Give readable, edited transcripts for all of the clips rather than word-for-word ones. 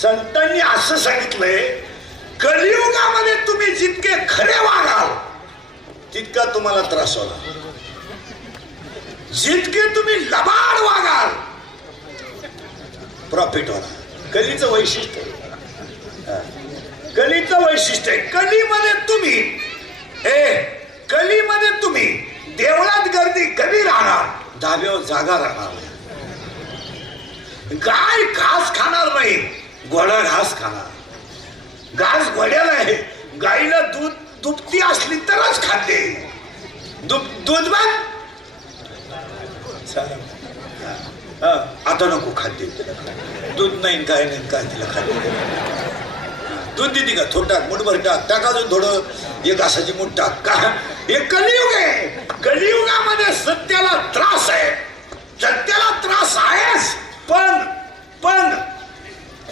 संतांनी असं सांगितलंय, कलियुगामध्ये तुम्ही जितके खरे वागाल तितका तुम्हाला त्रास होणार, जितके तुम्ही लबाड वागाल प्रॉफिट होणार. कलीचं वैशिष्ट्य, कलीचं वैशिष्ट्य आहे. कलीमध्ये तुम्ही देवळात गर्दी कमी राहणार, धाब्यावर जागा राहणार, गाय घास खाणार नाही, घोडा घास खाणार. घास घोड्याला आहे, गाईला दूध दुभती असली तरच खाते. दूध बघ आता नको खाते, दूध नाही काय नाही काय तिला खाते. दूध देते का? थोडं टाक, मुठभर टाक, टाक अजून थोडं, एक घासाची मूठ टाक. का हे कलियुग आहे. कलियुगामध्ये सत्याला त्रास आहे, सत्याला त्रास आहेच. पण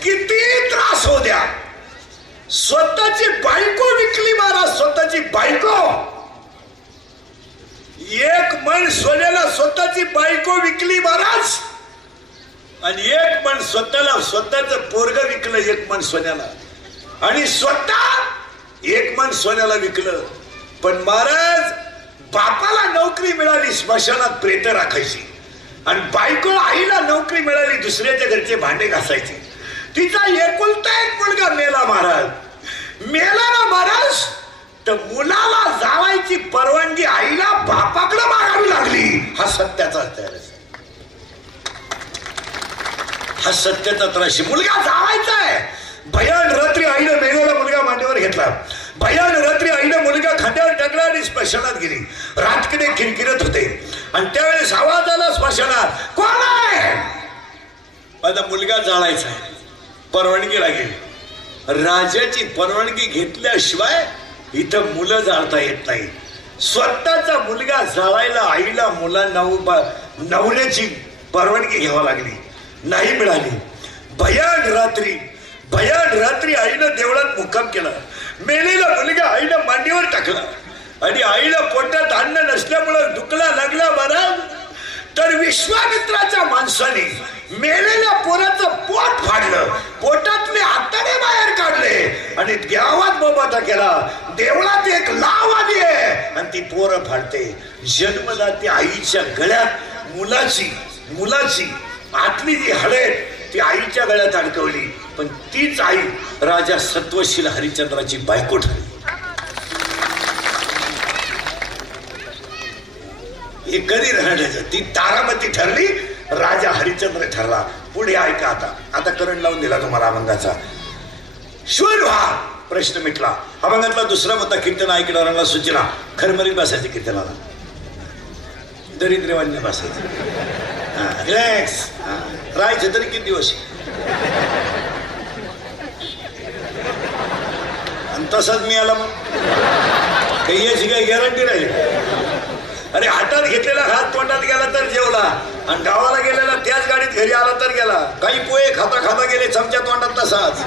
किती त्रास होऊ द्या, स्वतःची बायको विकली महाराज, स्वतःची बायको. एक मन सोन्याला स्वतःची बायको विकली महाराज, आणि एक मन स्वतःला स्वतःच पोरग विकलं, एक मन सोन्याला, आणि स्वतः एक मन सोन्याला विकलं. पण महाराज बापाला नोकरी मिळाली, स्मशानात प्रेत राखायची, आणि बायको आईला नोकरी मिळाली, दुसऱ्याच्या घरचे भांडे घासायचे. तिचा एकुलता एक मुलगा मेला महाराज. मेला ना महाराज, तर मुलाला जावायची परवानगी आईला बापाकडे मागावी लागली. हा सत्याचा त्रास, हा सत्याचा त्रास. मुलगा जावायचा आहे. भयान रात्री आईनं मेलेला मुलगा मांडीवर घेतला, भयान रात्री आईनं मुलगा खांद्यावर टाकला आणि स्मशानात गेली. रातकडे किरकिरत होते, आणि त्यावेळेस आवाज आला स्मशानात, कोण आहे? माझा मुलगा जाळायचा आहे, परवानगी लागेल. राजाची परवानगी घेतल्याशिवाय इथं मुलं जाळता येत नाही. स्वतःचा मुलगा जाळायला आईला नवऱ्याची परवानगी घ्यावी लागली, नाही मिळाली. भयान रात्री आईनं देवळात मुक्काम केला. मेलेला मुलगा आईनं मांडीवर टाकला, आणि आईला पोटात अन्न नसल्यामुळं दुखला लागला महाराज. तर विश्वामित्राच्या माणसाने मेलेल्या पोराचं पोट फाडलं, पोटातले आतडे बाहेर काढले, आणि गावात बोबाटा केला. देवळात एक लाव आली आहे, आणि ती पोरं फाडते. जन्मदाती आईच्या गळ्यात मुलाची आतली जी हळद ती आईच्या गळ्यात अडकवली. पण तीच आई राजा सत्वशील हरिश्चंद्राची बायको ठरली. हे कधी राहण्याचं, ती तारामती ठरली, राजा हरिश्चंद्र ठरला. पुढे ऐका. आता करंट लावून दिला तुम्हाला अभंगाचा. शूर व्हा, प्रश्न मिटला. अभंगातला दुसरा मुद्दा, कीर्तन ऐकणाऱ्यांना सूचना, खरमरीत बसायचे कीर्तनाला, दरिद्रवान्य बसायचं, रिलॅक्स राहायचं. तरी किती दिवस? आणि तसाच मी आला मग काही याची काही गॅरंटी राहील. अरे हातात घेतलेला हात तोंडात गेला तर जेवला, आणि गावाला गेलेला त्याच गाडीत घरी आला तर गेला. काही पोहे खाता गेले चमच्या तोंडात तसाच.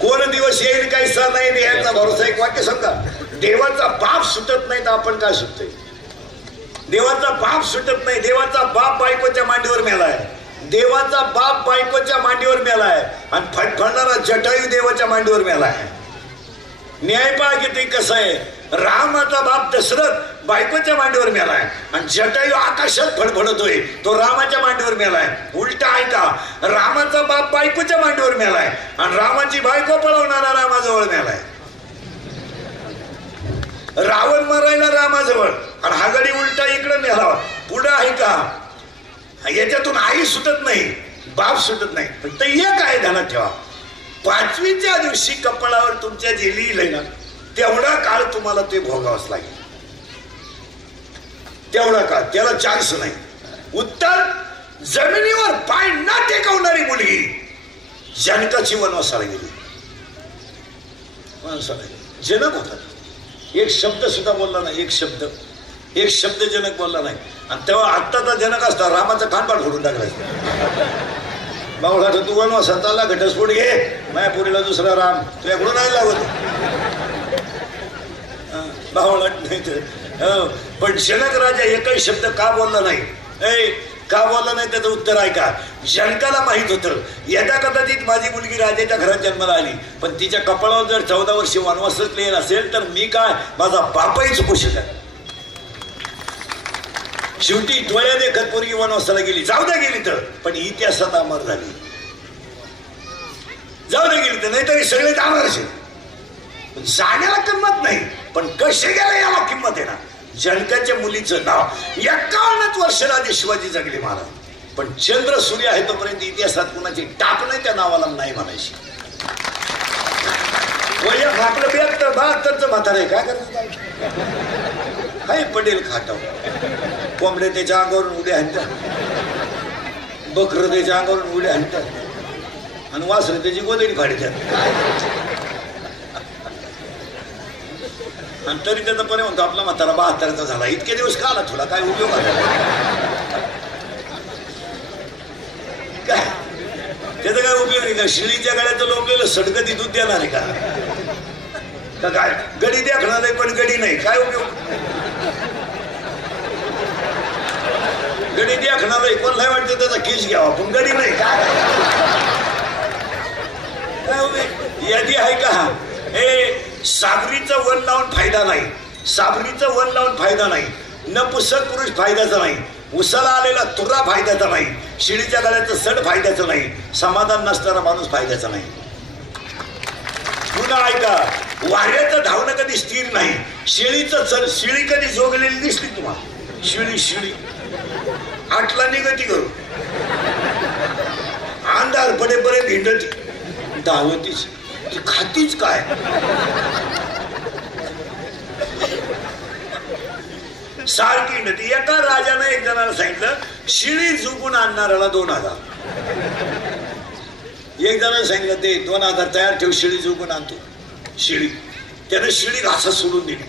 कोण दिवस येईल काही सण नाही याचा भरोसा. एक वाक्य सांगा, देवाचा बाप सुटत नाही तर आपण काय सुटतोय? देवाचा बाप सुटत नाही. देवाचा बाप बायकोच्या मांडीवर मेलाय, देवाचा बाप बायकोच्या मांडीवर मेलाय, आणि फटफडणारा जटायू देवाच्या मांडीवर मेलाय. न्याय पहा किती कसं आहे. रामाचा बाप दशरथ बायकोच्या मांडीवर मेलाय, आणि जटायू आकाशात फडफडतोय, तो रामाच्या मांडीवर मेलाय. उलटा ऐका, रामाचा बाप बायकोच्या मांडीवर मेलाय, आणि रामाची बायको पळवणारा रामाजवळ मेलाय. रावण मरायला रामाजवळ, आणि हा गडी उलटा इकडे मेला. पुढे ऐका, याच्यातून आई सुटत नाही, बाप सुटत नाही. फक्त एक आहे ध्यानात ठेवा, 5वीच्या दिवशी कपाळावर तुमच्या जे लिहिलंय ना, तेवढा काळ तुम्हाला ते भोगावंच लागेल. तेवढा काळ, त्याला चान्स नाही. उत्तर, जमिनीवर पाय न टेकवणारी मुलगी जनकाची वनवासाला गेली. जनक होता, एक शब्द सुद्धा बोलला नाही, एक शब्द जनक बोलला नाही. आणि तेव्हा आत्ताचा जनक असता रामाचा कानपाट फोडून टाकला. बावळा तू वनवासात चालला, घटस्फोट घे, मायापुरीला दुसरा राम तुझ्याकडून नाही लागत. बावळा नाही तर. पण जनक राजा एकही शब्द का बोलला नाही? का बोलला नाही त्याचं उत्तर ऐका. जनकाला माहित होतं यदा कदाचित माझी मुलगी राजाच्या घरात जन्माला आली, पण तिच्या कपाळावर जर 14 वर्ष वनवासच लिहिलं असेल तर मी काय, माझा बापही चुकू शकत. शेवटी डोळ्या देखत पोरगी वनवासाला गेली. जाऊ द्या गेली तर, पण इतिहासात अमर झाली. जाऊ द्या गेली तर, नाहीतरी सगळे जाणारच. जाण्याला किंमत नाही, पण कसे गेले याला किंमत आहे ना. जनकाच्या मुलीचं नाव 51 वर्ष राजे शिवाजी जगले महाराज, पण चंद्र सूर्य आहे तोपर्यंत इतिहासात कुणाची टाप नाही त्या नावाला नाही म्हणायची. वया फाकलं 72 म्हातारे काय करतात, हाय पडेल खाटाव. कोंबड्या त्याच्या अंगावरून उड्या हाणतात, बकरं त्याच्या अंगावरून उड्या हाणतात, आणि वासरं त्याची गोदडी फाडतात. आणि तरी त्याचा पण म्हणतो आपला म्हातारा 72चा झाला. इतके दिवस का आला तुला, काय उपयोग आहे काय, त्याचा काय उपयोग आहे का. शिळीच्या गळ्याचं लोंबलेलं सडकं दूध देणार आहे का काय. गडी देखणार आहे पण गडी नाही, काय उपयोग. गडी देखणार आहे, कोणाला वाटतं त्याचा केस घ्यावा, पण गडी नाही काय उपयोग. यादी आहे का. हे साबरीचं वन लावून फायदा नाही, साबरीचं वन लावून फायदा नाही, न पुसक पुरुष फायद्याचा नाही, उसाला आलेला तुरा फायद्याचा नाही, शिळीच्या गळ्याचं सड फायद्याचं नाही, समाधान नसणारा माणूस फायद्याचा नाही. पुन्हा ऐका, वाऱ्याचं धावणं कधी स्थिर नाही. शेळीचं चल, शिळी कधी जोगलेली दिसली तुम्हाला. शिळी आटला निगती करू, अंधार पडेपर्यंत हिंडती धावतीच, ती खातीच काय. सारखी नदी. एका राजानं एक जणाला सांगितलं शिळी जुगून आणणाऱ्याला 2000. एक जणाला सांगितलं ते 2000 तयार ठेव, शिळी जुगून आणतो. शिळी त्यानं शिळी घासात सोडून दिली,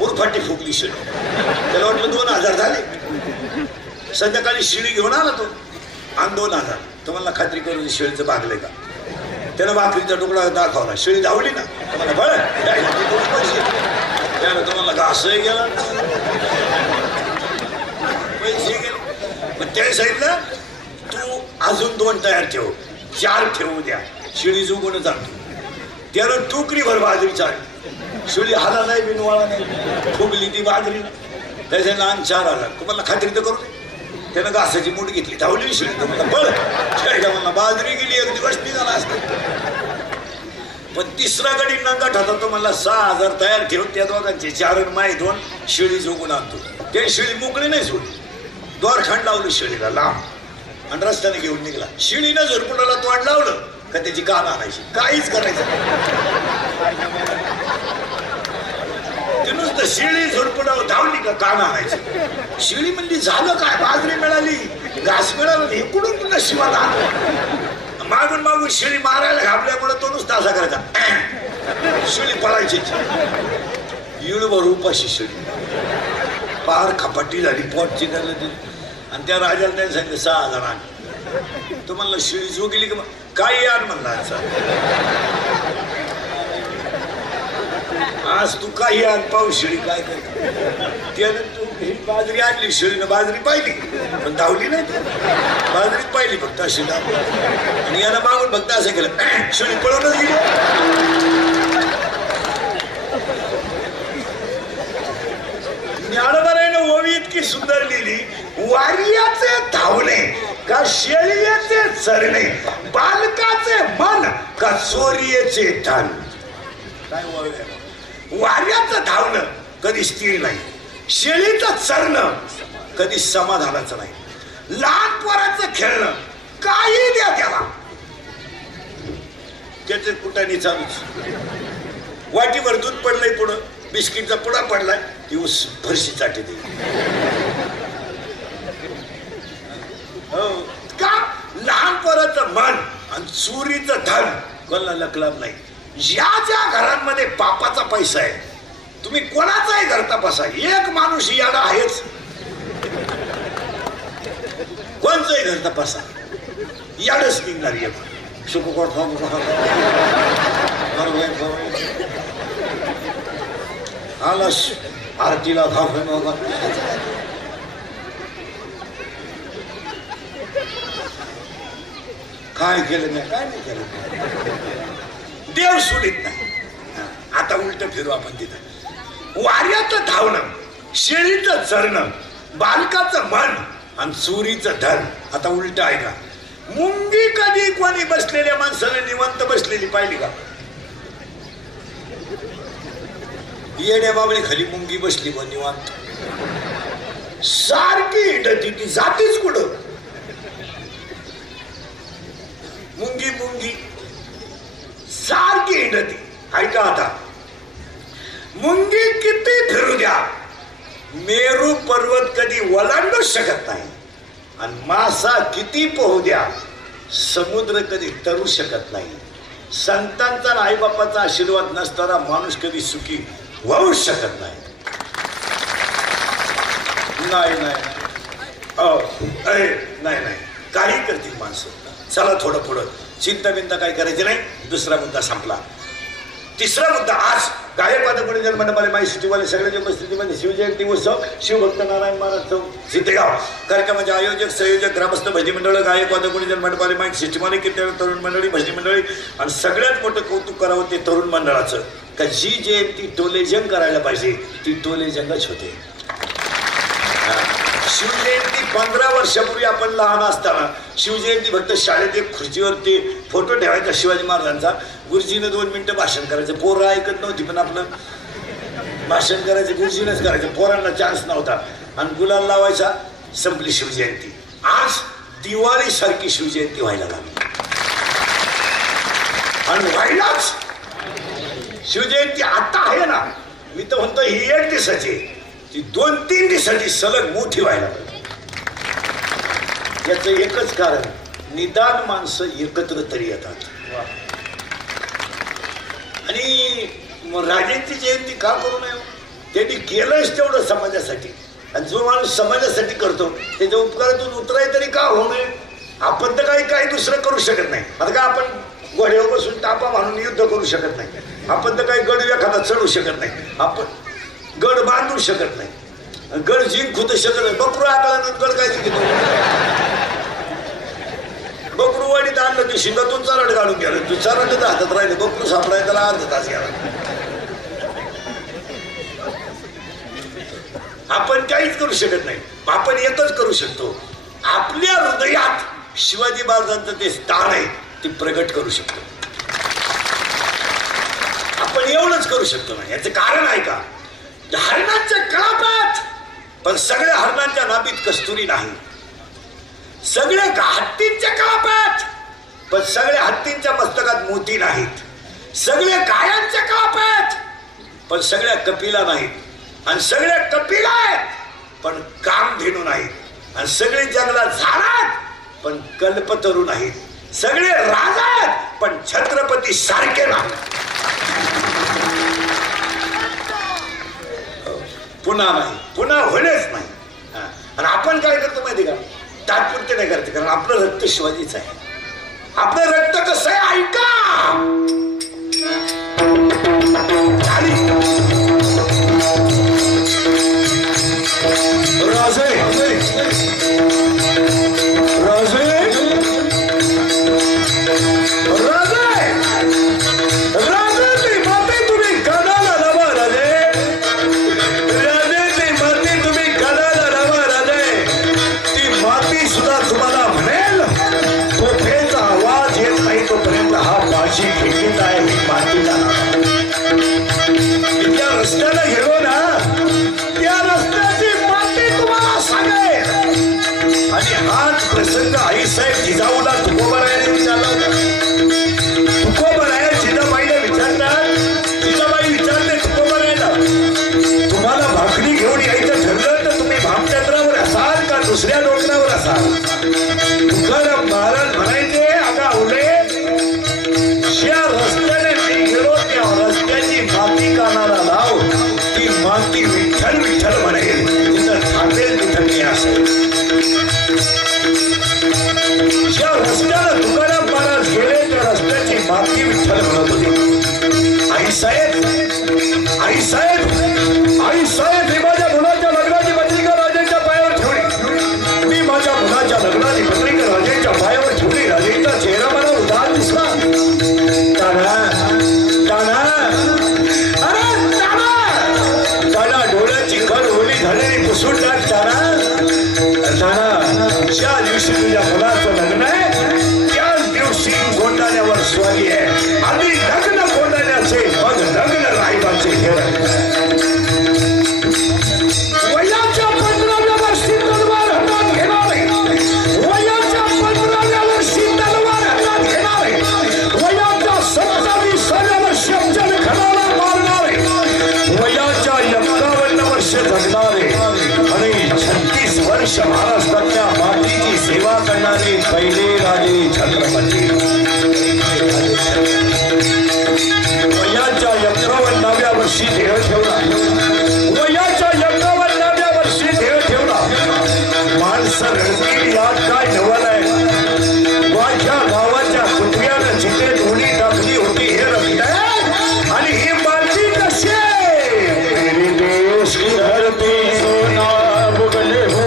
उरफाटी फुकली शिळी. त्याला वाटलं 2000 झाले. संध्याकाळी शिळी घेऊन आला तो, आणि 2000. तुम्हाला खात्री करून शिळीचं भागले का. त्यानं भाकरीचा तुकडा दाखवला, शिळी धावली ना. तुम्हाला बळ त्यानं तुम्हाला घासही गेला, पैसे गेले. पण त्या सांगितलं तू अजून 2 तयार ठेव, 4 ठेवू द्या, शिळी जुगूनच आणतो. त्यानं टुकडी भर बाजरी चालली, शिळी हाला नाही, बिनवाळा नाही, फुगली ती बाजरी. त्याच्या लहान 4000. तुम्हाला खात्री तर करू दे. त्यानं घासाची मूठ घेतली, धावली शिळी. तुम्हाला बळ मला बाजरी गेली, एक दिवस निघाला असतो. पण तिसरा गडी नंगाट होता, तो मला 6000 तयार ठेवून त्या दोघांचे 4 माय 2 शिळी जोगून आणतो. ते शिळी मोकळी नाही सोडली, दोरखांड लावलं शिळीला लांब, आणि रस्त्याने घेऊन निघाला. शिळीनं झुरपुटाला तोंड लावलं का त्याची कान आणायची, काहीच करायचं. ते नुसतं शिळी झुरपुटावर धावली का कान आणायचं. शिळी म्हणली झालं काय, बाजरी मिळाली, घास मिळाला, इकडून पुन्हा शिवाला मागून मागून शिळी मारायला घाबल्यामुळे तो नुसता असा करायचा. शिळी पळायची, इळभर उपाशी शिळी, पार खपाटी झाली, पोटची झाली. आणि त्या राजाला त्याने सांगितलं 6000 आण. तो म्हणला शिळी जोगली का, काही आण म्हणला. आज तू काही आण पाहू शिळी काय करते. त्यानं तू ही बाजरी आणली, शिळीनं बाजरी पाहिली पण धावली नाही, बाजरीत पाहिली फक्त अशी धावली. आणि यानं मागून फक्त असं केलं, शिळी पळूनच गेली. ज्ञानोबारायनं ओवी इतकी सुंदर लिहिली, वारियाचे धावणे का शेळीचे चरणे, बालकाचे मन का चोरीचे धन. काय वाऱ्याचं धावणं कधी स्थिर नाही, शेळीचं चरणं कधी समाधानाचं नाही, लहान पोराचं खेळणं काही द्या त्याला, त्याचे कुटाने चालूच. वाटीभर दूध पडलंय, पुढं बिस्किटचा पुडा पडलाय, ती ऊस फरशी चाटी दे. का लहान पोराचं मन आणि चोरीचं धन कोणाला लकलाब नाही. ज्या ज्या घरांमध्ये पापाचा पैसा आहे, तुम्ही कोणाचाही घर तपासा, एक माणूस याडा आहेच. कोणचंही घर तपासा, याडच निघणार. एक शुकोट आरतीला काय केलं नाही, काय नाही केलं, देव सोडित नाही. आता उलट फिरू आपण तिथं. वाऱ्याचं धावणं, शेळीचं चरणं, बालकाचं मन आणि चोरीचं धन. आता उलट आहे का? मुंगी कधी कोणी बसलेल्या माणसाने निवांत बसलेली पाहिली का? येड्या बाबळी खाली मुंगी बसली पण निवांत, सारखी हिंडती, ती जातीच कुठं? मुंगी मुंगी सारखी हिंडती. ऐका आता, मुंगी किती फिरू द्या, मेरू पर्वत कधी ओलांडू शकत नाही. आणि मासा किती पोहू द्या, समुद्र कधी तरू शकत नाही. संतांचा आणि आईबापाचा आशीर्वाद नसताना माणूस कधी सुखी होऊ शकत नाही. नाही नाही नाही, काही करतील माणसं. चला थोडं पुढं, चिंता बिंता काय करायची नाही. दुसरा मुद्दा संपला. तिसरा मुद्दा, आज गायकवाद कोणी जन्मंडपाले माई सिटीवाले सगळ्याच्या उपस्थितीमध्ये शिवजयंती उत्सव शिवभक्त नारायण महाराज चौक सिद्धेगाव कार्यक्रमाचे आयोजक संयोजक ग्रामस्थ भजनी मंडळ गायकवाद कोणी जन्मंडपाले माई सिटीवाले कीर्तन तरुण मंडळी भजनी मंडळी. आणि सगळ्यात मोठं कौतुक करावं ते तरुण मंडळाचं, का जी जयंती टोलेजंग करायला पाहिजे ती टोलेजंगच होते. शिवजयंती 15 वर्षापूर्वी आपण लहान असताना शिवजयंती फक्त शाळेत एक खुर्चीवरती फोटो ठेवायचा शिवाजी महाराजांचा, गुरुजीनं 2 मिनिटं भाषण करायचं. पोरं ऐकत नव्हती, पण आपलं भाषण करायचं गुरुजीनंच करायचं, पोरांना चान्स नव्हता. आणि गुलाल लावायचा, संपली शिवजयंती. आज दिवाळी सारखी शिवजयंती व्हायला लागली. आणि व्हायलाच शिवजयंती आता आहे ना, मी तर म्हणतो ही 1 दिवसाची, ती 2-3 दिवसाची सलग मोठी व्हायला पाहिजे. याचं एकच कारण, निदान माणसं एकत्र तरी येतात. आणि राजेंची जयंती का करू नये? त्यांनी केलंच तेवढं समाजासाठी. आणि जो माणूस समाजासाठी करतो त्याच्या उपकारातून उतराय तरी का होऊ नये? आपण तर काही दुसरं करू शकत नाही. आता का आपण घोड्यावर बसून टापा म्हणून युद्ध करू शकत नाही. आपण तर काही गड एखादा चढू शकत नाही. आपण गड बांधू शकत नाही. गड जिंकू तर शकत नाही. बकरू आकला गड काय जिंकतो? बकरू वाडीत आणलं की शिंगातून चारड काढून गेलं, तू चारडच हातात राहिले, बकरू सापडाय त्याला अर्धा तास गेला. आपण काहीच करू शकत नाही. आपण एकच करू शकतो, आपल्या हृदयात शिवाजी महाराजांचं ते स्थान आहे ते प्रगट करू शकतो. आपण एवढंच करू शकतो ना. याचं कारण आहे का? हरणांच्या कळपात, पण सगळ्या हरणांच्या नाभीत कस्तुरी नाही. सगळ्या हत्तींच्या कळपात, पण सगळ्या हत्तींच्या मस्तकात मोती नाहीत. सगळ्या गायांच्या कळपात, पण सगळ्या कपिला नाहीत. आणि सगळ्या कपिला आहेत पण कामधेनू नाहीत. आणि सगळे जंगलात झाडात पण कल्पतरू नाहीत. सगळे राजा आहेत पण छत्रपती सारखे नाहीत. पुन्हा नाही, पुन्हा होणेच नाही. आणि आपण काय करतो माहिती का? तात्पुरते नाही करते, कारण आपलं रक्त शिवाजीच आहे. आपलं रक्त कसं आहे ऐका. राजे राजे राजे माते तुम्ही कणाला नवा राजे. राजेची माती तुम्ही कणाला नवा राजे. ती माती सुद्धा तुम्हाला म्हणेल तोफेचा आवाज येत नाही तोपर्यंत हा पाशी खेळीत आहे. ही मातीला त्या रस्त्याला गेलो ना, त्या रस्त्याची माती तुम्हाला सांगेल. आणि हाच प्रसंग आईसाहेब जिजाऊला तुकोबरायाने विचारला होता. तुकोबराया जिजाबाईला विचारतात. जिजाबाई विचारले तुकोबरायाला, तुम्हाला भाकरी घेऊन यायचं ठरलं तर तुम्ही भामचंद्रावर असाल का दुसऱ्या डोंगरावर असाल? तुकाराम महाराज म्हणायचे, अगा उले, ज्या रस्त्याने मी गेलो त्या रस्त्याची माती कानाला लाव. ती माती विठ्ठल विठ्ठल म्हणेल, तिथं थांबेल विठ्ठल मी असेल. ज्या रस्त्याला तुकाराम महाराज गेले त्या रस्त्याची माती विठ्ठल म्हणत होती. आईसाहेब आईसाहेब आईसाहेब, मी माझ्या मुलाच्या लग्नाची पत्रिका राजेंच्या पायावर ठेवली. मी माझ्या मुलाच्या लग्नाची पत्रिका राजेंच्या पायावर ठेवली. राजेंचा चेहरा ज्या दिवशी तुझ्या मुलाचं लग्न आहे त्याच दिवशी गोंडाण्यावर स्वारी आहे आणि लग्न गोंडाण्याचे मग लग्न राहिबाचे हे वयाच्या 15व्या वर्षी तलवार हातात घेणारे वयाच्या 15व्या वर्षी तलवार हातात घेणारे वयाच्या 27व्या वर्षी अफजल खानाला मारणारे वयाच्या 51 वर्ष जगणारे आणि 36 वर्ष महाराष्ट्राच्या मातीची सेवा करणारे पहिले राजे छत्रपती वयाच्या 51व्या वर्षी देह ठेवला वयाच्या 51व्या वर्षी देह ठेवला माणसं रडतील यात काय नवल आहे माझ्या गावाच्या कुत्र्यानं जिथे धुणी टाकली होती हे रक्त आणि ही माती कशी मेरे देश की धरती सोना बुगले हो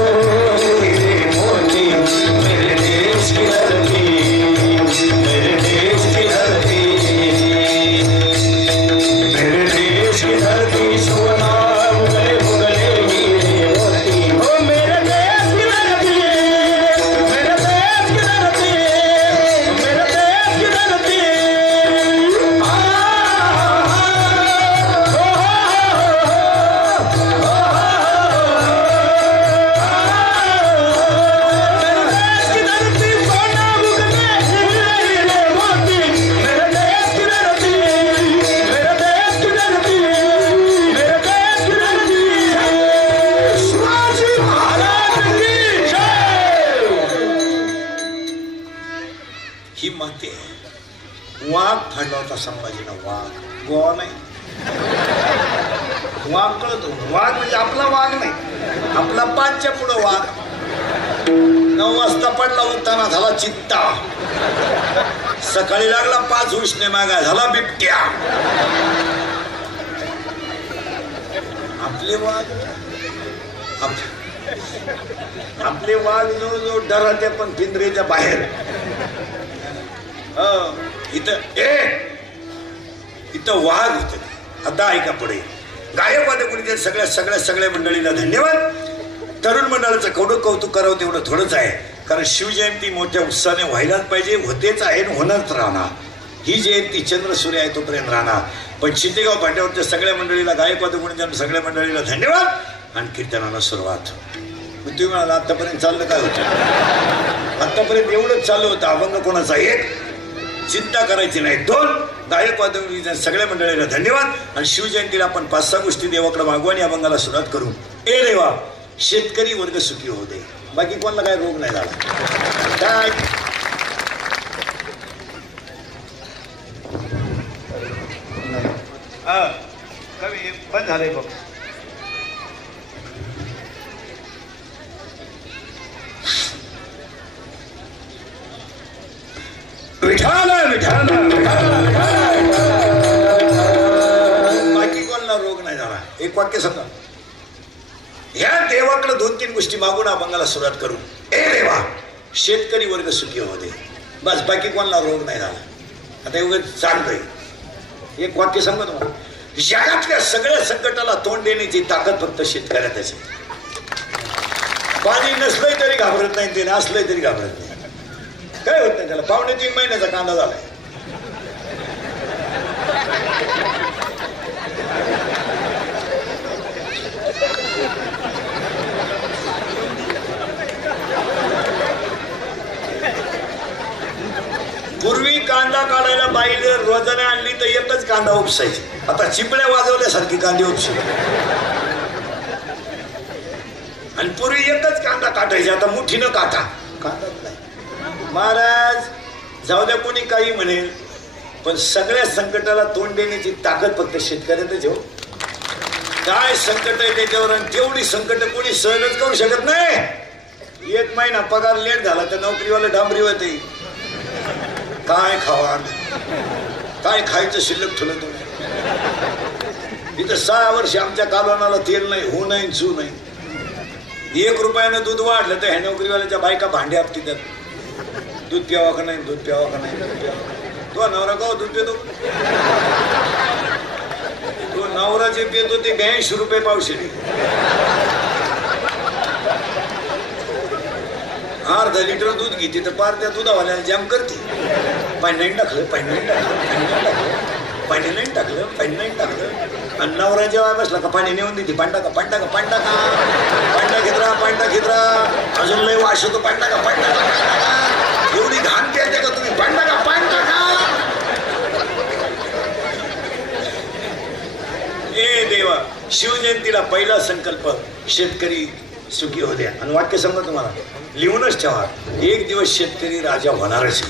मोती मेरे देश की धरती मेरे देश की धरती मेरे देश की धरती सोना बुगले बुगले हीरे मोती ओ मेरे देश की धरती मेरे देश की धरती मेरे देश की धरती ही माती आहे वाघ फाडला होता संभाजीनं वाघ गोवा नाही वाघ कळतो वाघ म्हणजे आपला वाघ नाही आपला 5च्या पुढं वाघ 9 वाजता पडला उठताना झाला चित्ता सकाळी लागला 5 उष्णे मागा झाला बिबट्या आपले वाघ आपले वाघ जो डराते पण पिंजरेच्या बाहेर इथं वाघ होत आता ऐका पुढे गायकवाद कुणी सगळ्या मंडळीला धन्यवाद तरुण मंडळाचं केवढं कौतुक करावं तेवढं थोडंच आहे कारण शिवजयंती मोठ्या उत्साहाने व्हायलाच पाहिजे होतेच आहे होणारच राहणार ही जयंती चंद्र सूर्य आहे तोपर्यंत राहणार पण चितेगाव फाट्यावरच्या सगळ्या मंडळीला गायकवाद कुणी सगळ्या मंडळीला धन्यवाद आणि कीर्तनाला सुरुवात तुम्ही म्हणाला आतापर्यंत चाललं काय होतं आतापर्यंत एवढंच चालू होतं अभंग कोणाचा एक चिंता करायची नाही 2 गायकवाद सगळ्या मंडळीला धन्यवाद आणि शिवजयंतीला आपण 5-6 गोष्टी देवाकडे मागू आणि अभंगाला सुरुवात करू ए देवा शेतकरी वर्ग सुखी होऊ दे बाकी कोणाला काय रोग नाही झाला काय बंद झालंय बघ बाकी कोणाला रोग नाही झाला एक वाक्य सांगा या देवाकडे 2-3 गोष्टी मागून अभंगाला सुरुवात करू ए देवा शेतकरी वर्ग सुखी होते बस बाकी कोणाला रोग नाही झाला आता एवढं चालतंय एक वाक्य सांगा तुम्हाला जगातल्या सगळ्या संकटाला तोंड देण्याची ताकद फक्त शेतकऱ्यात असेल पाणी नसलंय तरी घाबरत नाही ते नसलंय तरी घाबरत नाही काय होत नाही त्याला 2.5 महिन्याचा कांदा झालाय पूर्वी कांदा काढायला बाईला रोजाने आणली तर एकच कांदा उपसायची आता चिपळ्या वाजवल्यासारखी कांदे उपशी आणि पूर्वी एकच कांदा काटायचे आता मुठीनं काटा कांदाच नाही महाराज जाऊ द्या कोणी काही म्हणेल पण सगळ्या संकटाला तोंड देण्याची ताकद फक्त शेतकऱ्यातच हो काय संकट आहे त्याच्यावर आणि तेवढी संकट कोणी सहनच करू शकत नाही 1 महिना पगार लेट झाला तर नोकरीवाला डांबरी होते काय खावा काय खायचं शिल्लक ठेवलं तुम्ही इथं 6 वर्ष आमच्या कालवनाला तेल नाही हो नाही चू नाही 1 रुपयानं दूध वाढलं तर ह्या नोकरीवाल्याच्या बायका भांडे आपती त्यात दूध प्यावा का नाही दूध प्यावा का नाही तो नवरा का दूध पितो तो नवरा जे पितो ते 82 रुपये पावशेरी अर्धा लिटर दूध घेते तर पार त्या दुधावाल्याला जाम करते. पाणी नाही टाकलं, पाणी नाही टाकलं, पाणी नाही टाकलं, पाणी नाही टाकलं. आणि नवरा जेव्हा बसला का पाणी नेऊन देते. पाणी टाका, पाणी टाका, पाणी टाका, पाणी घेतरा, पाणी टाक घेतरा. अजून लय वाश होतो. पाणी टाका, पाणी टाका. एवढी घाण पेटे का तुम्ही? पाणी टाका, पाणी टाका. ए देवा, शिवजयंतीला पहिला संकल्प शेतकरी सुखी होऊ द्या. आणि वाक्य सांगा तुम्हाला, लिहूनच ठेवा. एक दिवस शेतकरी राजा होणारच.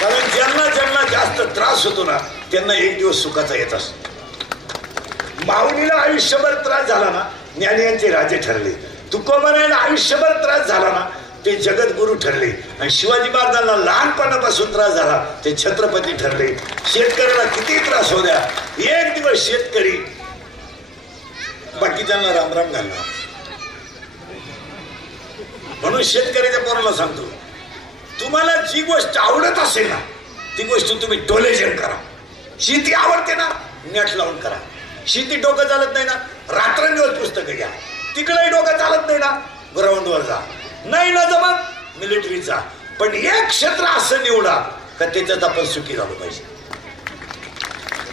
कारण ज्यांना ज्यांना जास्त त्रास होतो ना त्यांना एक दिवस सुखाचा येत असतो. माऊलीला आयुष्यभर त्रास झाला ना ज्ञानियांचे राजे ठरले. तुकोबरायला आयुष्यभर त्रास झाला ना ते जगद्गुरु ठरले. आणि शिवाजी महाराजांना लहानपणापासून त्रास झाला ते छत्रपती ठरले. शेतकऱ्याला किती त्रास होऊ द्या, एक दिवस शेतकरी बाकीच्यांना रामराम घालणार. म्हणून शेतकऱ्याच्या पोराला सांगतो, तुम्हाला जी गोष्ट आवडत असेल ना ती गोष्ट तुम्ही डोलेजन करा. शेती आवडते ना नेट लावून करा. शेती डोकं चालत नाही ना रात्रंदिवस पुस्तकं घ्या. तिकडे डोकं चालत नाही ना ग्राउंडवर जा. नाही ना जमत मिलिटरीत जा. पण एक क्षेत्र असं निवडा का त्याच्यात आपण सुखी झालो पाहिजे.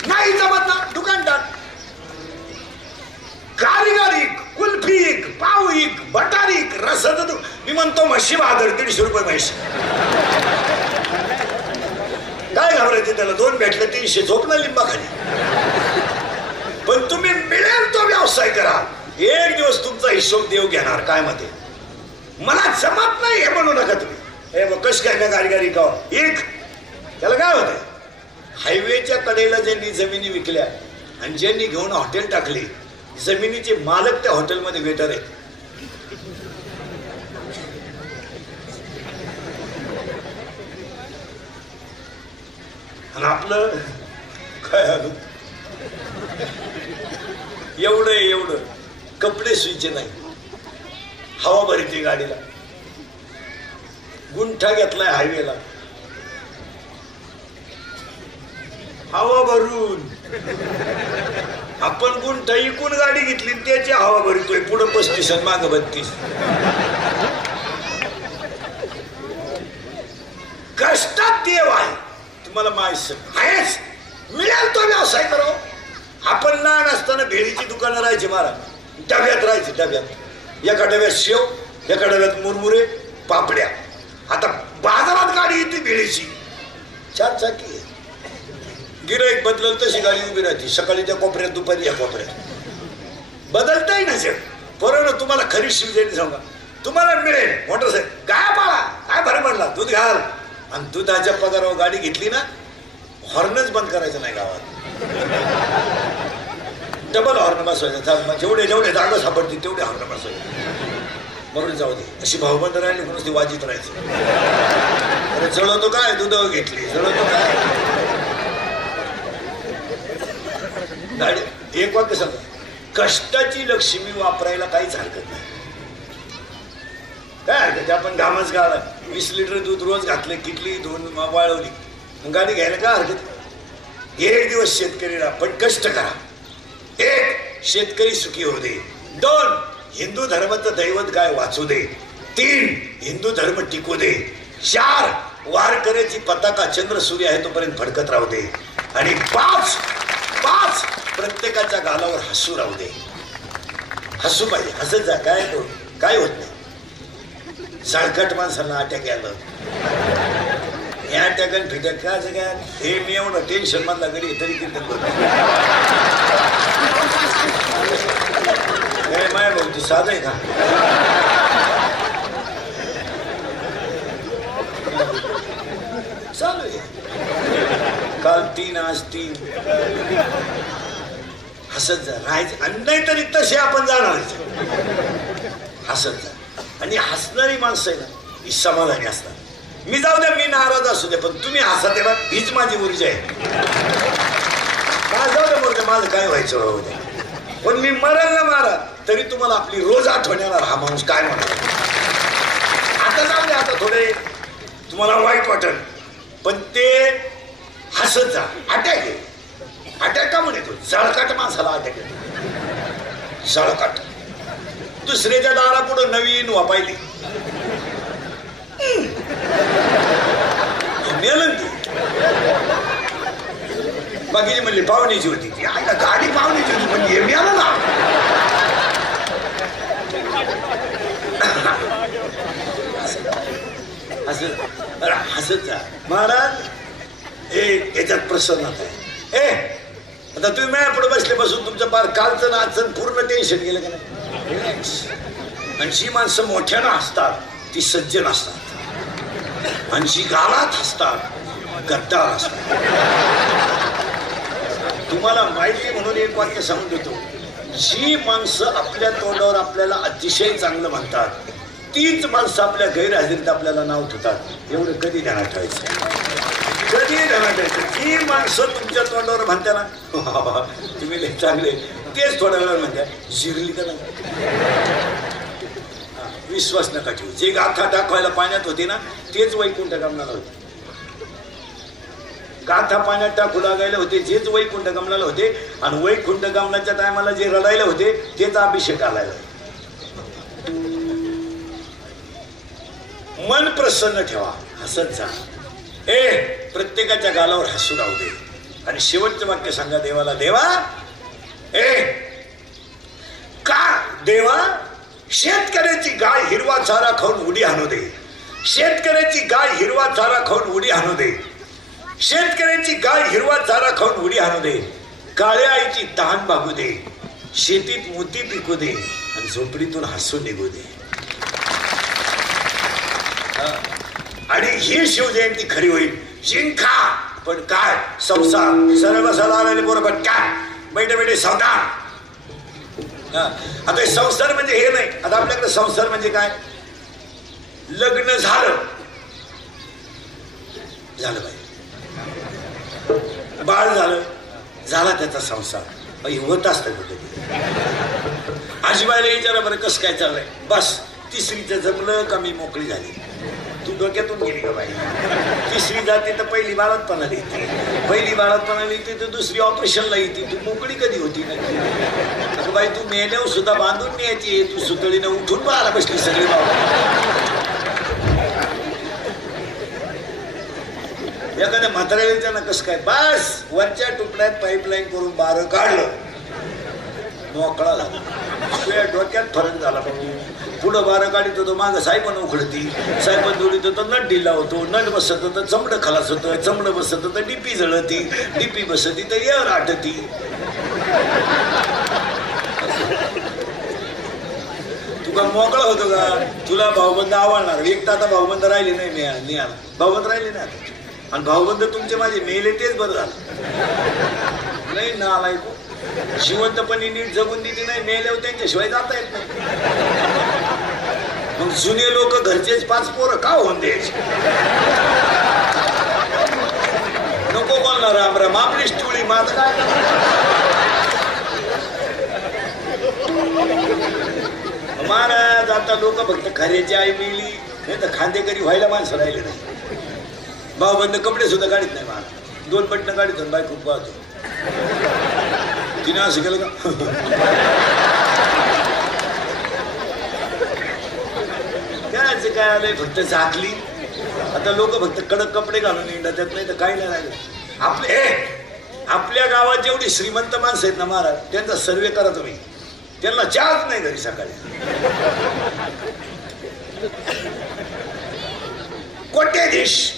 नाही जमत ना दुकान टाक. कारिगारीक, कुल्फीक, पावईक, बटारीक, रसद. मी म्हणतो म्हशी बहादर 150 रुपये म्हशी. काय घाबरायचे त्याला? 2 भेटले 300 झोपला लिंबाखाली. पण तुम्ही मिळेल तो व्यवसाय करा. एक दिवस तुमचा हिशोब देव घेणार. काय मध्ये मला जमत नाही हे म्हणू नका तुम्ही. हे बघ कश काय कारिगारी का एक त्याला काय होतं. हायवेच्या कडेला ज्यांनी जमिनी विकल्या आणि ज्यांनी घेऊन हॉटेल टाकली, जमिनीचे मालक त्या हॉटेलमध्ये वेटर आहेत. आणि आपलं काय एवढं कपडे सुईचे नाही. हवा भरते गाडीला. गुंठा घेतलाय हायवेला हवा भरून. आपण गुंठा इकून गाडी घेतली त्याची हवा भरतोय. पुढं 35 आणि मागं 32. कष्टात देव आहे तुम्हाला माहिती आहेच. मिळेल तो व्यवसाय करो. आपण लहान असताना भेळीची दुकानं राहायची महाराज. डब्यात राहायची. डब्यात एका डब्यात शेव, एका डब्यात मुरमुरे, पापड्या. आता बाजारात गाडी येते भेळीची 4 चाकी. गिराईक बदलल तशी गाडी उभी राहते. सकाळी त्या कोपऱ्यात, दुपारी या कोपऱ्यात. बदलताही ना जग. बरोबर. तुम्हाला खरी शिवजयंती सांगा. तुम्हाला मिळेल मोटरसायकल. काय पाळा काय भर पडला दूध घाल. आणि दुधाच्या पगारावर गाडी घेतली ना हॉर्नच बंद करायचं नाही गावात. डबल हॉर्न बसवायचं. जेवढे जागा सापडते तेवढे हॉर्न बसवायचे. बरोबर जाऊ दे. अशी भाऊबंद राहिली म्हणून ती वाजीत राहायचं. अरे जळवतो काय दुधावर घेतली. जळवतो काय गाडी. एक वाक्य सांगा. कष्टाची लक्ष्मी वापरायला काहीच हरकत नाही. काय हरकत. आपण घामच गाळा 20 लिटर दूध रोज घातले, किटली धुवून वाळवली, गाडी घ्यायला काय हरकत. एक दिवस शेतकरी राहा पण कष्ट करा. 1 शेतकरी सुखी होऊ दे. 2 हिंदू धर्माचं दैवत गाय वाचू दे. 3 हिंदू धर्म टिकू दे. 4 वारकऱ्याची पताका चंद्र सूर्य आहे तोपर्यंत फडकत राहू दे. आणि 5 प्रत्येकाच्या गालावर हसू राहू दे. हसू पाहिजे. हसत जा. काय होत नाही. सळकट माणसांना अटॅक यायला या अटॅकन फिटॅक का जगात हे मी एवढं टेन्शन मधला गडी तरी कीर्तन करतो. माया भाऊची साध आहे का. चालू आहे. काल 3 आज 3. हसत जा. राहायचं. आणि नाहीतरी तसे आपण जाणार. हसत जा. आणि हसणारी माणसं आहे ना ही समाधानी असतात. मी जाऊ द्या मी नाराज असू दे पण तुम्ही हसा तेव्हा हीच माझी ऊर्जा आहे. जाऊ द्या बोलते माझं काय व्हायचं होते. पण मी मराल ना मारा तरी तुम्हाला आपली रोज आठवण येणार हा माणूस काय म्हणाला. आता जाऊ द्या. आता थोडे तुम्हाला वाईट वाटल पण ते हसत जा. अटॅक आहे. अटॅक का म्हणतो. जळकाट माणसाला अटॅक येतो. जळकाट. दुसऱ्याच्या दारापुढे नवीन वापायली मेलन ती. बाकीची म्हणली पाहुण्याची होती ती. आईला गाडी पाहुण्याची होती म्हणजे हे मिळालं ना. हसत जा महाराज. याच्यात प्रसन्नता आहे. आता तुम्ही माझ्या पुढे बसल्यापासून तुमचं पार कालचं नाचन पूर्ण टेन्शन गेलं का नाही. आणि जी माणसं मोठ्यानं हसतात ती सज्जन असतात आणि जी गालात हसतात गद्दार असतात. तुम्हाला माहिती म्हणून एक वाक्य सांगून देतो. जी माणसं आपल्या तोंडावर आपल्याला अतिशय चांगलं म्हणतात तीच माणसं आपल्या गैरहजेरीत आपल्याला नाव ठेवतात. एवढं कधी ध्यानात ठेवायचं. कधी ध्यानात ठेवायचं. जी माणसं तुमच्या तोंडावर म्हणत्या ना तुम्ही लय चांगले तेच थोड्या वेळा म्हणत्या जिरली का नाही. विश्वास नका ठेवू. जे गाथा दाखवायला पाण्यात होते ना तेच वैकुंठ गमनाला होते. गाथा पाण्यात टाकू लागायला होते जेच वैकुंठ गमनाला होते. आणि वैकुंठ गमनाच्या टायमाला जे रडायला होते तेच अभिषेक आलायला. मन प्रसन्न ठेवा. हसत जा. प्रत्येकाच्या गालावर हसू राहू दे. आणि शेवटचं वाक्य सांगा देवाला. देवा का देवा शेतकऱ्याची गाय हिरवा चारा खाऊन उडी आणू दे. शेतकऱ्याची गाय हिरवा चारा खाऊन उडी आणू दे. शेतकऱ्याची गाय हिरवा चारा खाऊन उडी आणू दे. काळ्या आईची तहान भागू दे. शेतीत मोती पिकू दे आणि झोपडीतून हसू निघू दे. आणि ही शिवजयंती खरी होईल. जिंका पण काय संसार सरळ बसायला आलेले बरोबर काय बैठे बैठे सावधान. आता संसार म्हणजे हे नाही. आता आपल्याकडे संसार म्हणजे काय. लग्न झालं झालं बाई बाळ झालं झाला त्याचा संसार होत असतं कुठे. आजीबाईला विचारा बरं कसं काय चाललंय. बस तिसरीचं जमलं का मी मोकळी झाली. तू डोक्यातून गेली का बाई. तिसरी जाते तर पहिली बाळातपणाला येते. पहिली बाळातपणाला येते तर दुसरी ऑपरेशनला येते. तू मोकळी कधी होती नक्की. अगं बाई तू मेल्यावर सुद्धा बांधून न्यायची. तू सुतळीनं उठून बाळा बसली सगळी बाबा. एखाद्या म्हाताऱ्याच्या ना कसं काय बस वरच्या तुकड्यात पाईपलाईन करून बारं काढलं मोकळा झाला. तुझ्या डोक्यात फरक झाला. पुढं बारं काढीत होतो मागं सायपण उघडती. सायपण जोडीत होतं नट ढिला होतो. नट बसत होतं चमडं खलास होतं. चमडं बसत होतं डीपी जळती. डीपी बसती तर एअर आटती. तुका मोकळा होतो का. तुला भाऊबंद आवडणार. एक तर आता भाऊबंद राहिले नाही. मिळाला भाऊबंद राहिले नाही. आणि भाऊबंद तुमचे माझे मेले तेच बरं झालं नाही ना. ऐकू जिवंतपणी नीट जगून दिली नाही. मेल्यावर त्यांच्याशिवाय जाता येत नाही. मग जुने लोक घरचेच 5 पोरं का होऊन द्यायचे. नको बोलणार राम राम आपलीच टोळी माझं काय. महाराज आता लोक फक्त खऱ्याची आई मिळली नाही तर खांदेकरी व्हायला माणसं राहिले नाही. भाऊबंद कपडे सुद्धा काढीत नाही. मला 2 बटणं काढित बाई खूप पाहतो. तिने असं केलं का. त्याच काय आलंय फक्त झाकली. आता लोक फक्त कडक कपडे घालून निघतात त्यात नाही तर काही नाही राहिलं. आपल्या गावात जेवढी श्रीमंत माणसं आहेत ना महाराज त्यांचा सर्वे करा तुम्ही. त्यांना चहाच नाही घरी सकाळी. कोट्याधीश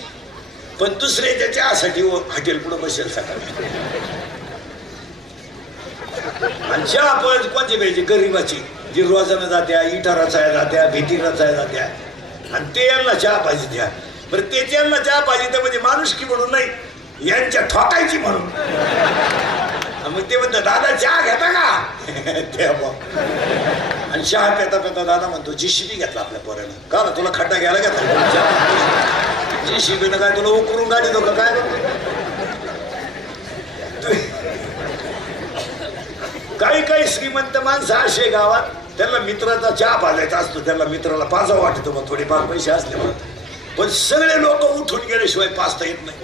पण दुसऱ्याच्या चहासाठी हॉटेल पुढे बसेल सकाळी. आणि चहा पण कोणची पाहिजे गरीबाची जी रोजानं जात्या इटा रचाया जात्या भीती रचाया जात्या. आणि ते यांना चहा पाहिजे द्या. बरं ते यांना चहा पाहिजे तर म्हणजे माणुसकी म्हणून नाही यांच्या ठोकायची म्हणून. मग ते म्हणतात दादा चहा घेता का. ते आणि चहा पेता पेता दादा म्हणतो JCB घेतला आपल्या पोरानं. का ना तुला खड्डा घ्यायला घेतला. JCB काय तुला उकरून गाडी दो का काय. काही श्रीमंत माणसं असे गावात त्यांना मित्राचा चहा पाजायचा असतो. त्यांना मित्राला पाजा वाटतो मग थोडेफार पैसे असले म्हणून. पण सगळे लोक उठून गेल्याशिवाय पाजता येत नाही.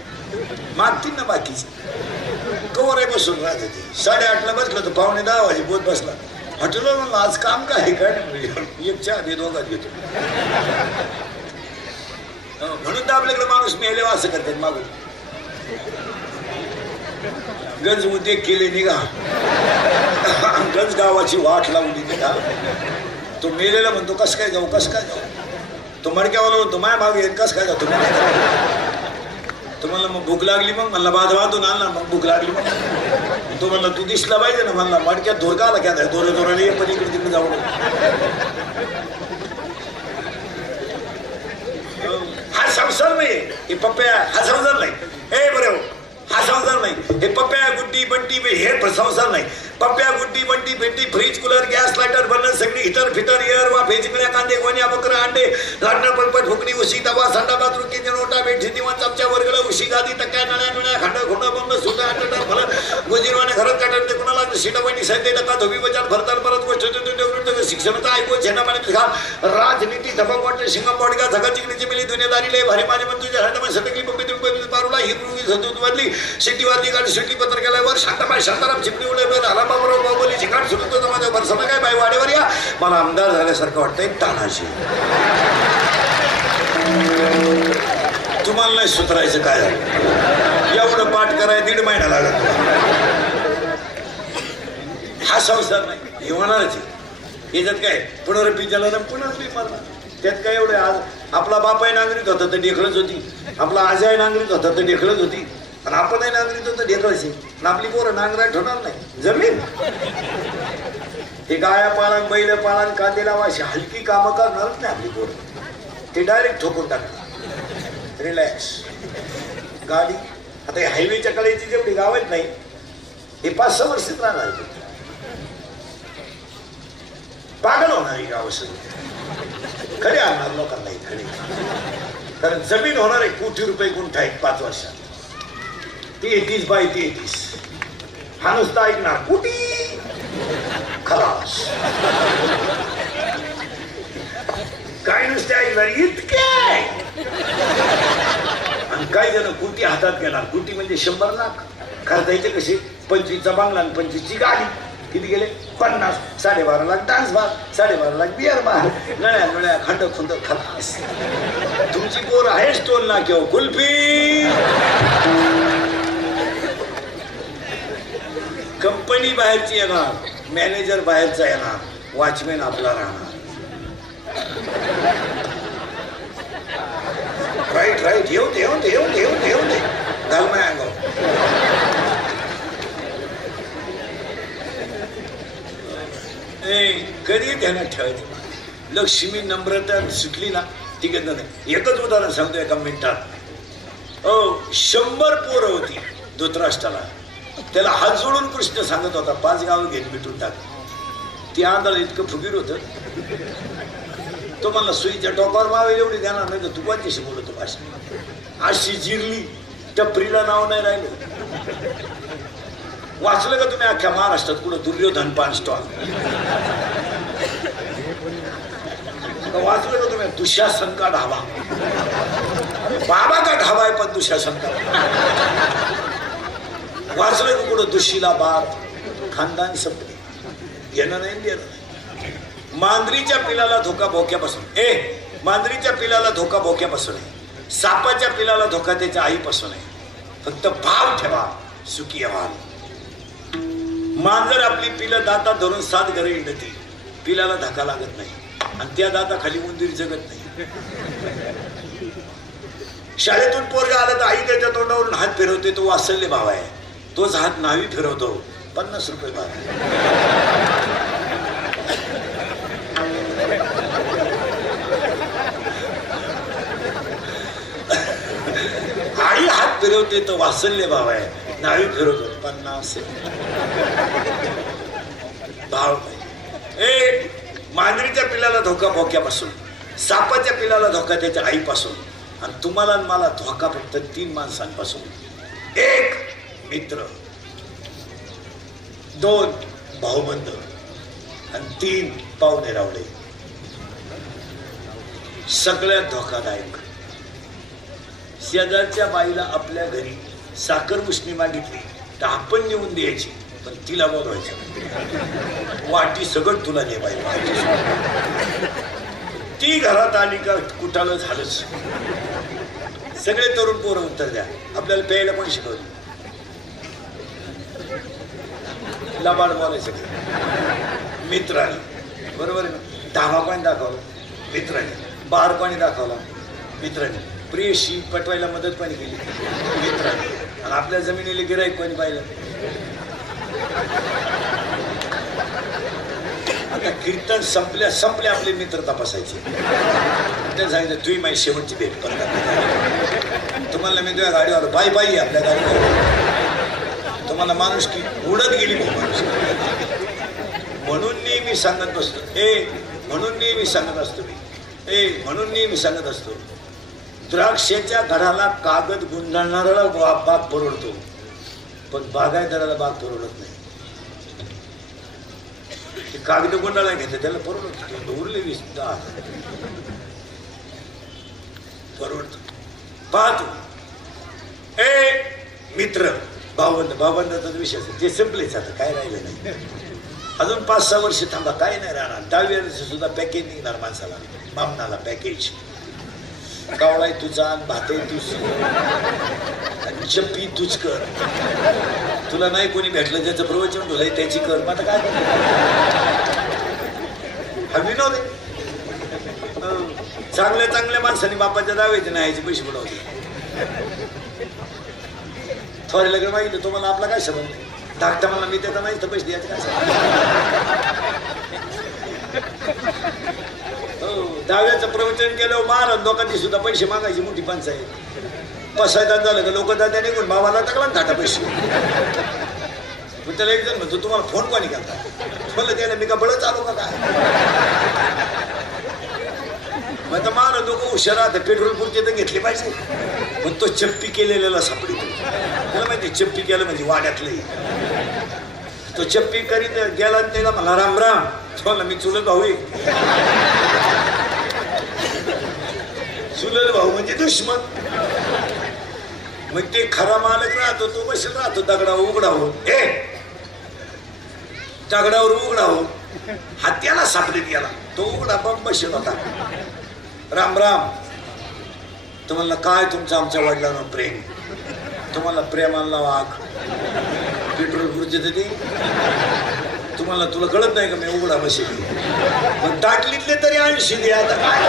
मागतील ना बाकीचे कवर बसून राहते. 8:30ला बसलं तर 9:45 वाजे बोध बसला. हॉटेलवर म्हणलं आज काम काय आहे काय एक चहा दे दोघात घेतो म्हणून तर आपल्याकडे माणूस मेले असं करतात मागून गंज उद्योग केले निघा गंज गावाची वाट लावली निघा तो मेलेला म्हणतो कस काय जाऊ कस काय जाऊ तो मडक्यावाला म्हणतो माय मागे कस काय जातो तो म्हणला मग भूक लागली मग म्हणला बाजून आणला मग भूक लागली मग तो म्हणला तू दिसला पाहिजे ना म्हणला मडक्यात धोरका आला क्या दोरे दोराने ये पण इकडे तिकडे जाऊ हा संसार नाही हे पप्प्या हा संसार नाही हे बरं हा संसार नाही हे पप्प्या गुड्डी बंटी हे संसार नाही पप्प्या गुड्डी बंटी भेटी fridge cooler gas lighter burner सगळी हिटर फिटर एअर वाफे चिकण्या कांदे गोण्या बकर अंडे लाटणं पलपट फुकणी उशी तवा संडा बाथरूम किचन ओटा बेडशी दिवा चमच्या वर्गला उशी गादी तक्क्या नळ्या नुळ्या खांड खोंड बंद सुटा आटटा फल गोजीरवाने घरात काटते कुणाला सीटा बहिणी सैते टक्का धोबी बचार भरतार परत गोष्ट शिक्षणाचा ऐकू झेना पाणी खा राजनीती धबक वाटते सिंगापोडगा झगा चिकणीची मिली दुनियादारी लय भारी माझे पण तुझ्या हातामध्ये सटकली पप्पी पारूला ही मुलगी सतूत वाजली सिटी वाजली गाडी सिटी पत्रकालयावर शांताबाई शांताराम चिमणी उडे आलाबाबराव बाबोली चिकाट सुरू होतो माझ्या भरसमा काय बाई वाडेवर या मला आमदार झाल्यासारखं वाटतंय तानाजी तुम्हाला नाही सुधारायचं काय एवढं पाठ कराय 1.5 महिना लागत हा संसार नाही हे होणारच याच्यात काय पुनरपी झाला ना पुनरपी मारणार त्यात काय एवढं आज आपला बापाही नांगरीत होता तर ढेकळच होती आपला आजाही नांगरीत होता तर ढेकळच होती आणि आपणही नांगरीत होतं ढेकळच आहे आणि आपली पोरं नांगराय ठेवणार नाही जमीन हे गाया पाळण बैल पाळण कांदे लावा अशी हलकी कामं करणारच नाही आपली पोरं ते डायरेक्ट ठोकून टाकणार रिलॅक्स गाडी आता या हायवेच्या कडेची जेवढी गाव आहेत नाही हे 5-6 वर्षात राहणार पागल होणार ही गाव सगळी खडे आणणार लोकांना खडे कारण जमीन होणार आहे कोटी रुपये गुंठा आहे 5 वर्षात 33 बाय 33 हा नुसता ऐकणार कुटी खलास काय नुसते ऐकणार इतके आणि काही जण कुटी हातात घेणार कुटी म्हणजे 100 लाख खर्चायचे कसे 25चा बांगला आणि 25ची गाडी किती गेले 50 12.5 lakh dance bar 12.5 lakh beer bar नळ्या नळ्या खंड खुंड खलास तुमची पोर आहे स्टोल ना किंवा कुल्फी कंपनी बाहेरची येणार मॅनेजर बाहेरचा येणार वॉचमॅन आपला राहणार राईट येऊ दे घाल माय अंगावर कधी ध्यानात ठेवायचं लक्ष्मी नम्रता सुटली ना ठीक आहे नाही एकच उदाहरण सांगतो एका मिनिटात 100 पोरं होती धृतराष्ट्राला त्याला हात जोडून कृष्ण सांगत होता 5 गावं घेऊन मिटून टाक ती आंधळ इतकं फुगीर होत तो म्हणला सुईच्या टोकावर मावे एवढी देणार नाही तर तू कोणत्याशी बोलतो भाषा अशी जिरली टपरीला नाव नाही राहिलं वाचलं का तुम्ही अख्ख्या महाराष्ट्रात कुठं दुर्योधन पान स्टॉल वाचलं का तुम्ही दुःशासन का ढाबा बाबा का ढाबा आहे पण दुःशासन का वाचलं का कुठं दुशीला बार खानदान संपले घेणं नाही देणं नाही मांजरीच्या पिलाला धोका भोक्यापासून मांजरीच्या पिलाला धोका भोक्यापासून आहे सापाच्या पिलाला धोका त्याच्या आईपासून आहे फक्त भाव ठेवा सुखी व्हाल मांजर आपली पिलं दातात धरून 7 घरे हिंडते पिलाला धक्का लागत नाही आणि त्या दाताखाली उंदीर जगत नाही शाळेतून पोरगा आला तर आई त्याच्या तोंडावरून हात फिरवते तो वात्सल्य भाव आहे तोच हात न्हावी फिरवतो 50 रुपये भाव आई हात फिरवते तो वात्सल्य भाव आहे न्हावी फिरवतो 50 भाव मांजरीच्या पिलाला धोका भोक्यापासून सापाच्या पिलाला धोका त्याच्या आईपासून आणि तुम्हाला मला धोका फक्त 3 माणसांपासून 1 मित्र 2 भाऊबंद आणि 3 पाहुणे रावळे सगळ्यात धोकादायक शेजारच्या बाईला आपल्या घरी साखर मुसणी मागितली तर आपण नेऊन द्यायची पण तिला बोलवायचं वाटी सगळं तुला ने बाई वाटी ती घरात आली का कुठालं झालंच. सगळे तरुण पोरं उत्तर द्या आपल्याला प्यायला पण शिकवलं लबाड बोलायचं मित्राने बरोबर आहे ना. धावा पाणी दाखवला मित्राने बार पाणी दाखवला मित्राने प्रियशी पटवायला मदत पण केली मित्राने आणि आपल्या जमिनीला गिराईक पण पाहिलं. आता कीर्तन संपले आपले मित्र तपासायचे. त्यांनी सांगितलं तुम्ही माझी शेवटची भेट करता तुम्हाला मी तुझ्या गाडीवर बाई बाई आपल्या गाडीवर तुम्हाला माणूस की उडत गेली माणूस म्हणून नेहमी सांगत बसतो म्हणून नेहमी सांगत असतो म्हणून नेहमी सांगत असतो द्राक्षाच्या घडाला कागद गुंडाळणाऱ्याला बाग परवडतो पण बागायतदाराला बाग परवडत नाही. ते कागद गुंडाळा घेते त्याला परवडत उरले 20-10 परवडत पाहतो. मित्र भावंडाचा विषय जे संपलेच आता काय राहिलं नाही. अजून 5-6 वर्ष थांबा काय नाही राहणार. 10व्या वर्षी सुद्धा पॅकेज निघणार माणसाला मामनाला पॅकेज कावळाय तुझा भाते तुझ चप्पी तुझ कर तुला नाही कोणी भेटलं ज्याचं प्रवचन तुला त्याची कर मग आता काय हा विनोद आहे. चांगल्या माणसाने बापाच्या दाव्याचे नाही पैसे बुडवले. थोडे लग्न मागितलं तुम्हाला आपला काय संबंध नाही धाकटा मला मी त्याचा नाही तर पैसे द्यायचे काय दाव्याचं प्रवचन केलं महाराज लोकांची सुद्धा पैसे मागायची मोठी पंचायत. 5-6 तास झालं का लोक दादा निघून बाबाला टाकला ना थाटा पैसे. मग त्याला एक जण म्हणतो तुम्हाला फोन कोणी करता म्हणलं त्याला मी का बळ चालू का काय मग तर महाराज लोक हुशार राहते पेट्रोल पुरते तर घेतले पाहिजे. पण तो चप्पी केलेल्याला सापडी त्याला माहिती चप्पी केलं म्हणजे वाड्यातलं तो चप्पी करीत गेला त्याला मला राम म्हणलं मी चुलत भाऊ आहे. चुलत भाऊ म्हणजे दुश्मन. मग ते खरा मालक राहतो तो बसेल राहतो दगडावर उघडा हो दगडावर उघडा हो हात्याला सापडीत गेला तो उघडा बंब बसेल होता. राम तुम्हाला काय तुमचं आमच्या वडिलांना प्रेम तुम्हाला प्रेमाला वाघ पेट्रोल पुरते ते तुम्हाला तुला कळत नाही का मी उघडा बसेल मग दाटलीतले तरी 80 दे आता काय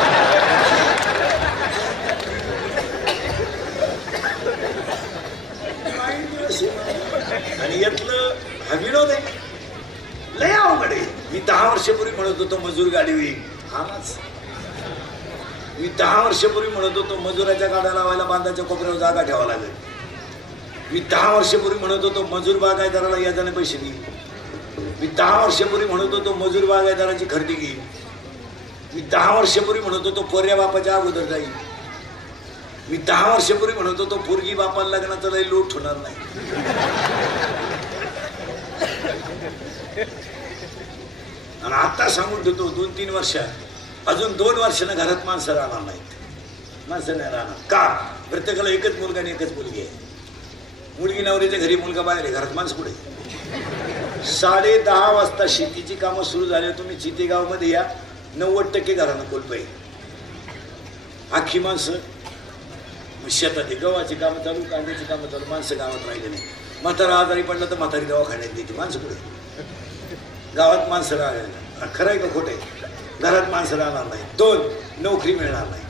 आणि यातलं हा विनोद आहे लय अवघड आहे. मी 10 वर्षापूर्वी म्हणत होतो मजूर गाडी होईल हाच मी 10 वर्षापूर्वी म्हणत होतो मजुराच्या गाड्या लावायला बांधाच्या कोपऱ्यावर जागा ठेवावं लागेल. मी 10 वर्षापूर्वी म्हणत होतो मजूर बागायतदाराला याजाने पैसे घेईल. मी 10 वर्षापूर्वी म्हणत होतो मजूर बागायतदाराची खरेदी घेईल. मी 10 वर्षापूर्वी म्हणत होतो पोऱ्या बापाच्या अगोदर जाईल. मी 10 वर्षापूर्वी म्हणत होतो पोरगी बापाला लग्नाचा लय लोट होणार नाही. आणि आता सांगून देतो 2-3 वर्षात अजून 2 वर्षांना घरात माणसं राहणार नाहीत. माणसं नाही राहणार का प्रत्येकाला एकच मुलगा आणि एकच मुलगी आहे. मुलगी नवरीच्या घरी मुलगा बाहेर आहे घरात माणसं पुढे 10:30 वाजता शेतीची कामं सुरू झाली. तुम्ही चितेगावमध्ये या 90% घरानं कोल्प आहे. आखी माणसं शेतात गव्हाची कामं चालू कांद्याची कामं चालू माणसं गावात राहिले नाही. म्हातारा आजारी पडला तर म्हातारी दवाखान्यात देते माणसं पुढे गावात माणसं राहिलेलं खरं आहे का खोटं आहे. घरात माणसं राहणार नाही. 2 नोकरी मिळणार नाही.